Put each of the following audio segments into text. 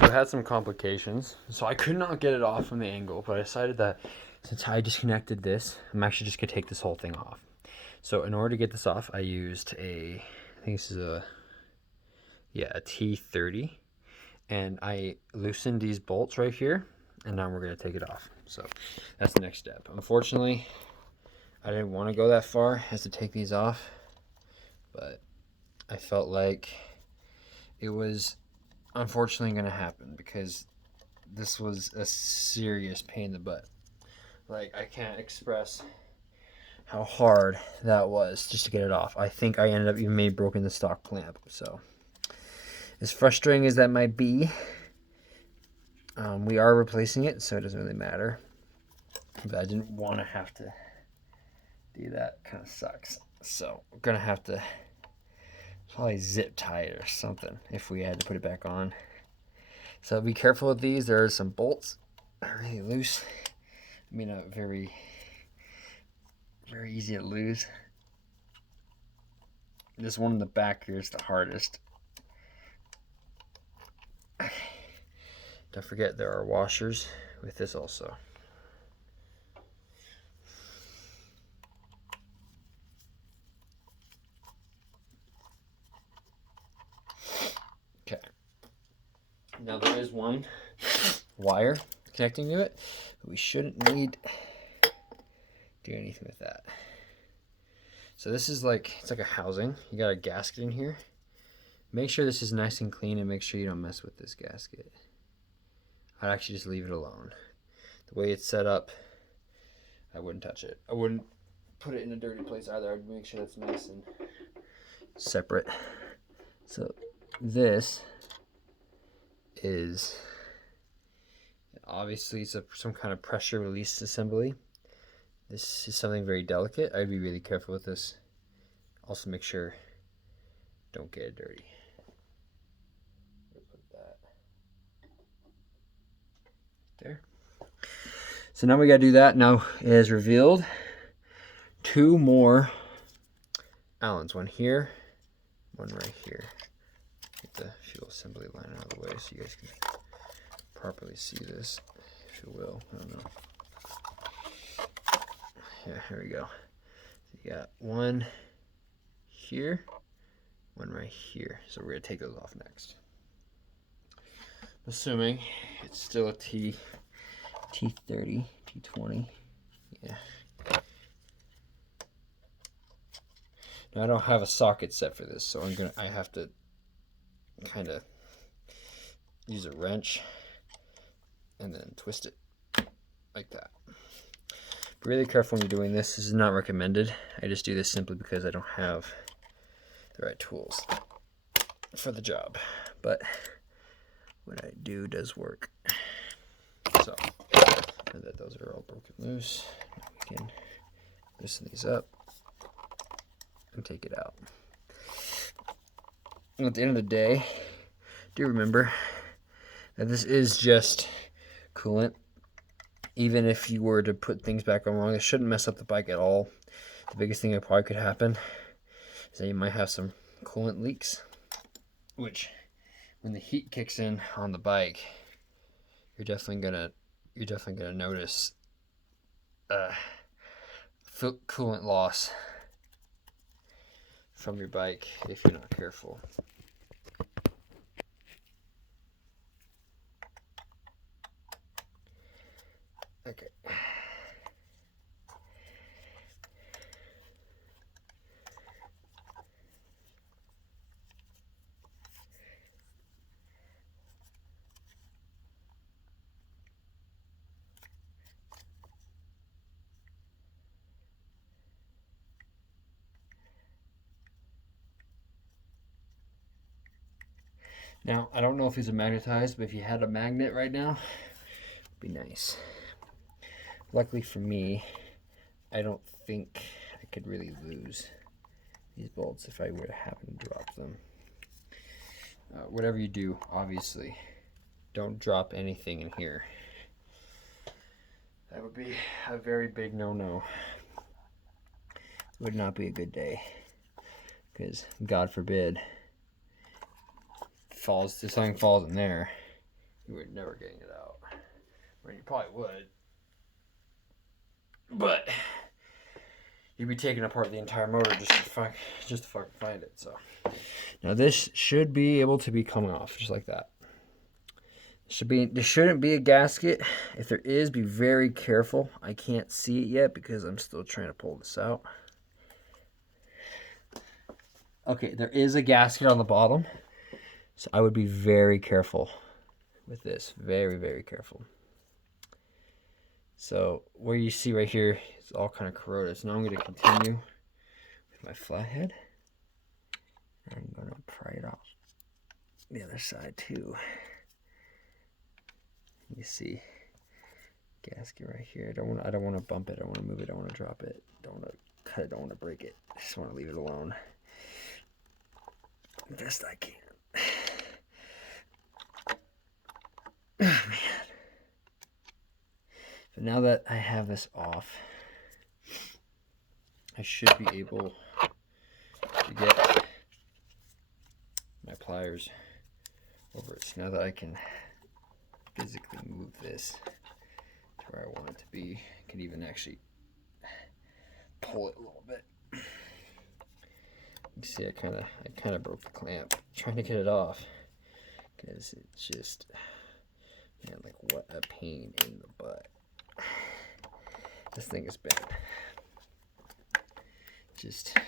So I had some complications. So I could not get it off from the angle, but I decided that since I disconnected this, I'm actually just gonna take this whole thing off. So in order to get this off, I used I think this is a T30, and I loosened these bolts right here, and now we're gonna take it off. So that's the next step. Unfortunately, I didn't want to go that far as to take these off, but I felt like it was unfortunately going to happen because this was a serious pain in the butt. Like, I can't express how hard that was just to get it off. I think I ended up even maybe broken the stock clamp. So as frustrating as that might be, we are replacing it, so it doesn't really matter. But I didn't want to have to do that. Kind of sucks. So we're gonna have to probably zip tie it or something if we had to put it back on. So be careful with these. There are some bolts that are really loose. I mean, very easy to lose. This one in the back here is the hardest. Don't forget there are washers with this also. Okay. Now there is one wire connecting to it, but we shouldn't need to do anything with that. So this is like, it's like a housing. You got a gasket in here. Make sure this is nice and clean and make sure you don't mess with this gasket. I'd actually just leave it alone. The way it's set up, I wouldn't touch it. I wouldn't put it in a dirty place either. I'd make sure it's nice and separate. So this is obviously some kind of pressure release assembly. This is something very delicate. I'd be really careful with this. Also make sure don't get it dirty. Put that there. So now we gotta do that. Now it has revealed two more Allens. One here, one right here. Get the fuel assembly line out of the way so you guys can properly see this, if you will. I don't know. Yeah, here we go. So you got one here, one right here. So we're gonna take those off next. Assuming it's still a T30, T20. Yeah. Now I don't have a socket set for this, so I have to kind of use a wrench and then twist it like that. Be really careful when you're doing this. This is not recommended. I just do this simply because I don't have the right tools for the job. But what I do does work. So, now that those are all broken loose, we can loosen these up and take it out. And at the end of the day, do remember that this is just coolant. Even if you were to put things back on wrong, it shouldn't mess up the bike at all. The biggest thing that probably could happen is that you might have some coolant leaks, which when the heat kicks in on the bike, you're definitely gonna notice coolant loss from your bike if you're not careful. Okay. Now, I don't know if these are magnetized, but if you had a magnet right now, it'd be nice. Luckily for me, I don't think I could really lose these bolts if I were to happen to drop them. Whatever you do, obviously, don't drop anything in here. That would be a very big no-no. It would not be a good day, because God forbid, something falls in there, you were never getting it out. I mean, you probably would, but you'd be taking apart the entire motor just to fucking find it. So now this should be able to be coming off just like that. There shouldn't be a gasket. If there is, be very careful. I can't see it yet because I'm still trying to pull this out. Okay, there is a gasket on the bottom, so I would be very careful with this. Very, very careful. So where you see right here, it's all kind of corroded. So now I'm going to continue with my flathead. I'm going to pry it off the other side too. You see, gasket right here. I don't want to bump it. I don't want to move it. I don't want to drop it. Don't want to cut it. Don't want to break it. I just want to leave it alone. Best I can. Oh man. So now that I have this off, I should be able to get my pliers over it. So now that I can physically move this to where I want it to be, I can even actually pull it a little bit. You see, I kind of broke the clamp trying to get it off because it's just, man, like what a pain in the butt. This thing is bad. Just,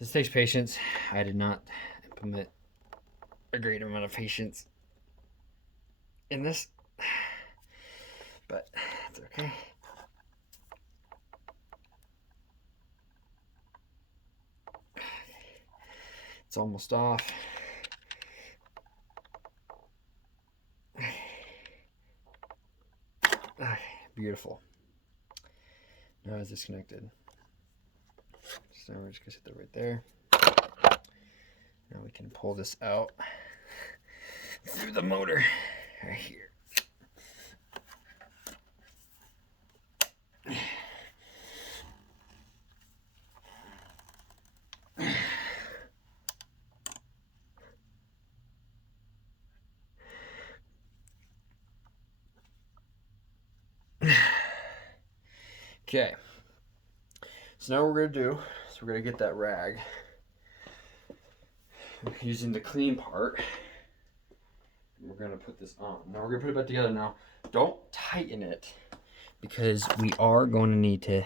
this takes patience. I did not implement a great amount of patience in this, but it's okay. It's almost off. Okay, beautiful. Now it's disconnected. So we're just gonna sit that right there. Now we can pull this out through the motor right here. Okay, so now what we're gonna do is we're gonna get that rag using the clean part. We're gonna put this on. Now we're gonna put it back together. Now, don't tighten it because we are going to need to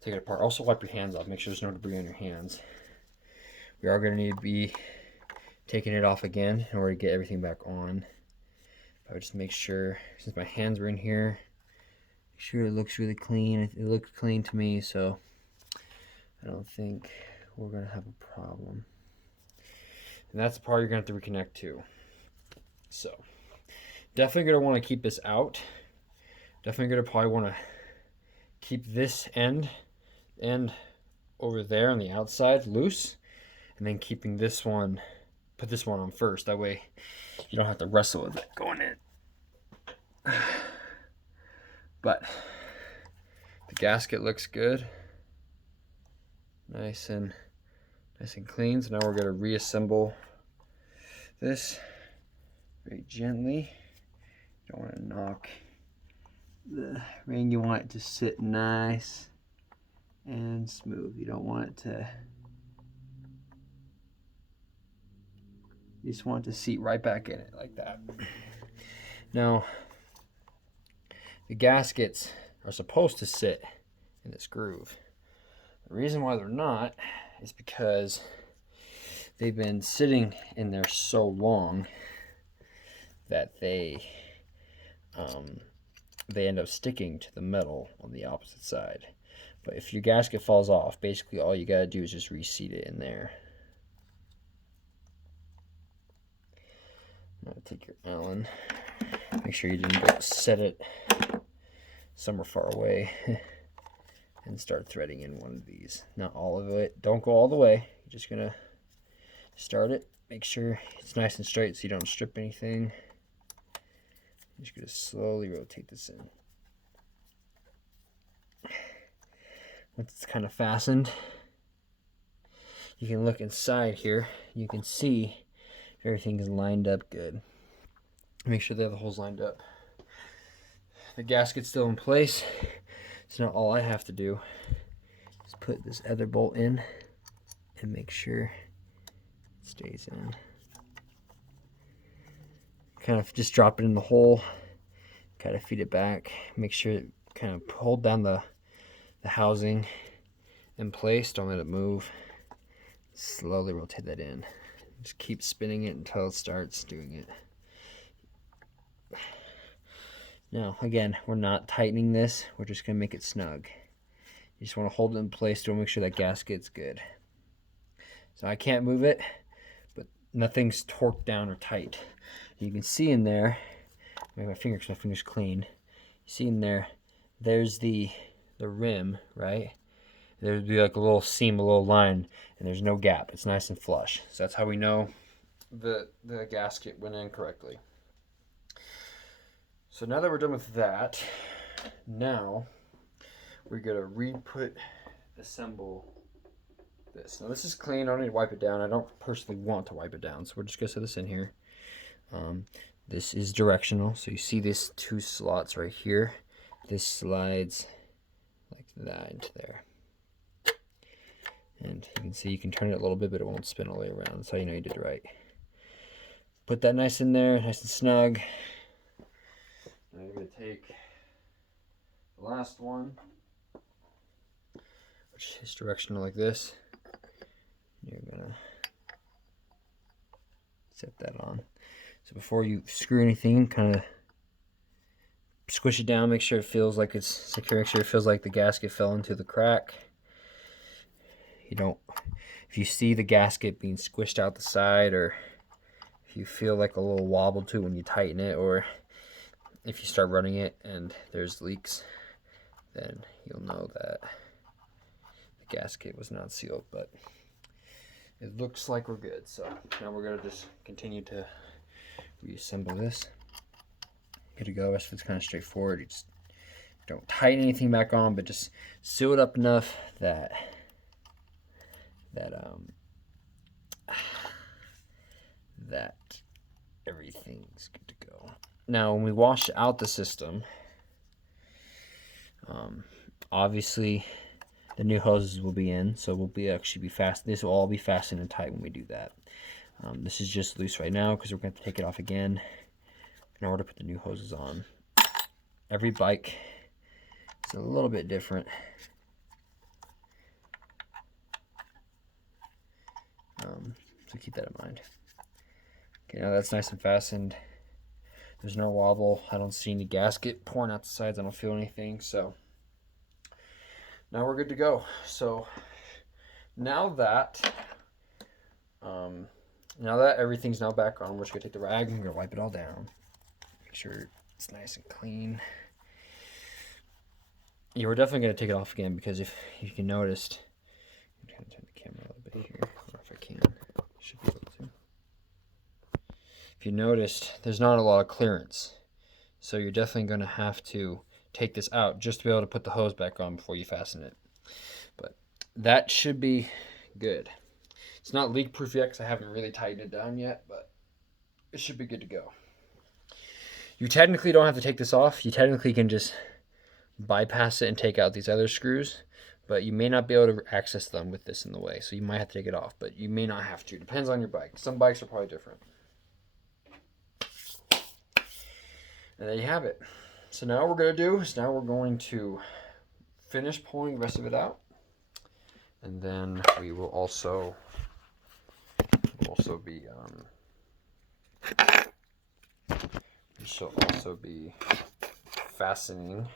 take it apart. Also, wipe your hands off. Make sure there's no debris on your hands. We are going to need to be taking it off again in order to get everything back on. I would just make sure, since my hands were in here, make sure it looks really clean. It looks clean to me, so I don't think we're going to have a problem. And that's the part you're going to have to reconnect to. So, definitely going to want to keep this out. Definitely going to probably want to keep this end over there on the outside loose, and then keeping this one, put this one on first. That way you don't have to wrestle with it going in. But the gasket looks good, nice and clean. So now we're going to reassemble this very gently. You don't want to knock the ring. You want it to sit nice and smooth. You don't want it to, you just want it to seat right back in it like that. Now, the gaskets are supposed to sit in this groove. The reason why they're not is because they've been sitting in there so long that they end up sticking to the metal on the opposite side. But if your gasket falls off, basically all you gotta do is just reseat it in there. Now take your Allen, make sure you didn't go set it somewhere far away, and start threading in one of these. Not all of it, don't go all the way. You're just gonna start it, make sure it's nice and straight so you don't strip anything. I'm just gonna slowly rotate this in. Once it's kind of fastened, you can look inside here. You can see if everything is lined up good. Make sure they have the holes lined up. The gasket's still in place. So now all I have to do is put this other bolt in and make sure it stays in. Kind of just drop it in the hole, kind of feed it back, make sure it kind of hold down the housing in place, don't let it move. Slowly rotate that in. Just keep spinning it until it starts doing it. Now, again, we're not tightening this, we're just going to make it snug. You just want to hold it in place to make sure that gasket's good. So I can't move it, but nothing's torqued down or tight. You can see in there, make my finger's clean. You see in there, there's the rim, right? There'd be like a little seam, a little line, and there's no gap. It's nice and flush. So that's how we know the gasket went in correctly. So now that we're done with that, now we're gonna assemble this. Now this is clean, I don't need to wipe it down. I don't personally want to wipe it down, so we're just gonna set this in here. This is directional, so you see these two slots right here. This slides like that into there. And you can see you can turn it a little bit, but it won't spin all the way around. That's how you know you did it right. Put that nice in there, nice and snug. Now you're going to take the last one, which is directional like this. You're going to set that on. So before you screw anything, kind of squish it down, make sure it feels like it's secure, make sure it feels like the gasket fell into the crack. If you see the gasket being squished out the side, or if you feel like a little wobble to when you tighten it, or if you start running it and there's leaks, then you'll know that the gasket was not sealed. But it looks like we're good. So now we're gonna just continue to reassemble this. Good to go. The rest of it's kind of straightforward. You just don't tighten anything back on, but just seal it up enough that everything's good to go. Now, when we wash out the system, obviously the new hoses will be in, so actually be fast. This will all be fastened and tight when we do that. This is just loose right now because we're going to have to take it off again in order to put the new hoses on. Every bike is a little bit different. So keep that in mind. Okay, now that's nice and fastened. There's no wobble. I don't see any gasket pouring out the sides. I don't feel anything. So now we're good to go. So now that everything's now back on, we're just gonna take the rag and we're gonna wipe it all down. Make sure it's nice and clean. Yeah, we're definitely gonna take it off again because if you can notice, I'm trying to turn the camera a little bit here. I don't know if I can. Should be able to. If you noticed, there's not a lot of clearance, so you're definitely gonna have to take this out just to be able to put the hose back on before you fasten it. But that should be good. It's not leak proof yet because I haven't really tightened it down yet, but it should be good to go. You technically don't have to take this off. You technically can just bypass it and take out these other screws, but you may not be able to access them with this in the way, so you might have to take it off, but you may not have to. Depends on your bike. Some bikes are probably different. And there you have it. So now what we're going to do is now we're going to finish pulling the rest of it out, and then we will also be fastening